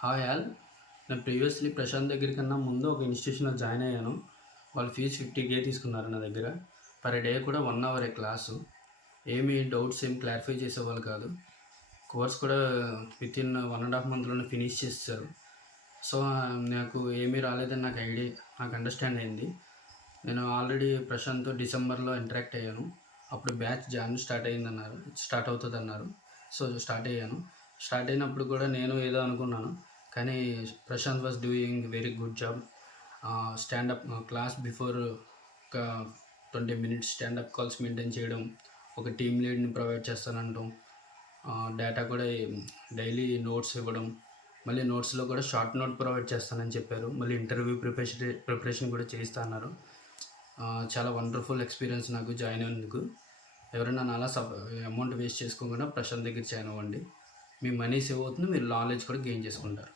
Hi all. నేను previously Prashanth దగ్గర కన్నా ముందు ఒక ఇన్స్టిట్యూషన్లో జాయిన్ అయ్యాను. వాళ్ళు ఫీజు 50K తీసుకున్నారు నా దగ్గర. పర్ డే కూడా 1 అవరే క్లాసు. ఏమి డౌట్స్ క్లారిఫై చేసేవాళ్ళు కాదు. కోర్స్ కూడా వితిన్ 1.5 మంత్లోనే ఫినిష్ చేసేసారు. సో నాకు ఏమీ రాలేదని నాకు అండర్స్టాండ్ అయింది. నేను ఆల్రెడీ ప్రశాంత్తో డిసెంబర్లో ఇంటరాక్ట్ అయ్యాను. అప్పుడు బ్యాచ్ స్టార్ట్ అవుతుందన్నారు. సో స్టార్ట్ అయ్యాను. స్టార్ట్ అయినప్పుడు కూడా నేను ఏదో అనుకున్నాను, కానీ Prashant was doing very good job. Standup class before ఒక 20 మినిట్స్ స్టాండప్ కాల్స్ మెయింటైన్ చేయడం, ఒక టీమ్ లీడ్ని ప్రొవైడ్ చేస్తానంటాం, డేటా కూడా డైలీ నోట్స్ ఇవ్వడం, మళ్ళీ నోట్స్లో కూడా షార్ట్ నోట్ ప్రొవైడ్ చేస్తానని చెప్పారు. మళ్ళీ ఇంటర్వ్యూ ప్రిపరేషన్ కూడా చేయిస్తా అన్నారు. చాలా వండర్ఫుల్ ఎక్స్పీరియన్స్ నాకు జాయిన్ అయినందుకు. ఎవరైనా అలా అమౌంట్ వేస్ట్ చేసుకోకుండా ప్రశాంత్ దగ్గర జాయిన్ అవ్వండి. మీ మనీ సేవ్ అవుతుంది, మీరు నాలెడ్జ్ కూడా గెయిన్ చేసుకుంటారు.